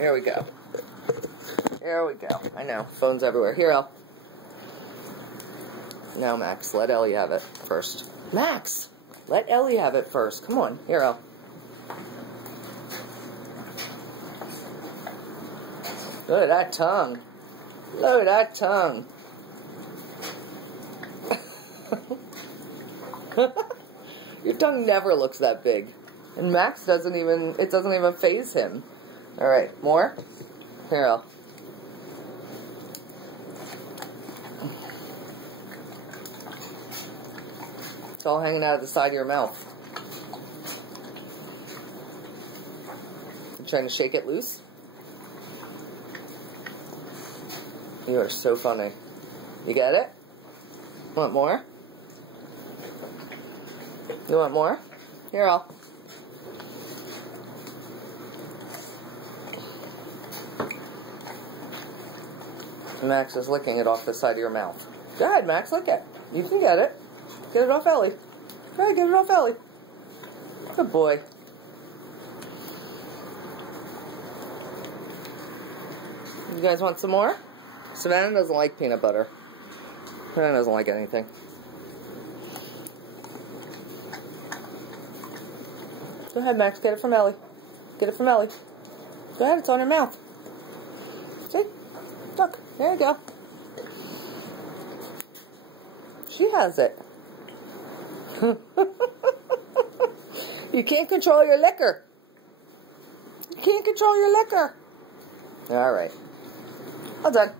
Here we go. Here we go. I know. Phones everywhere. Here, Elle. Now, Max, let Ellie have it first. Max! Let Ellie have it first. Come on. Here, Elle. Look at that tongue. Look at that tongue. Your tongue never looks that big. And Max doesn't even, it doesn't even faze him. Alright, more? Here, Elle. It's all hanging out of the side of your mouth. You trying to shake it loose? You are so funny. You get it? Want more? You want more? Here, Elle. Max is licking it off the side of your mouth. Go ahead, Max, lick it. You can get it. Get it off Ellie. Go ahead, get it off Ellie. Good boy. You guys want some more? Savannah doesn't like peanut butter. Savannah doesn't like anything. Go ahead, Max. Get it from Ellie. Get it from Ellie. Go ahead. It's on your mouth. See? Look. There you go. She has it. You can't control your liquor. You can't control your liquor. All right. All done.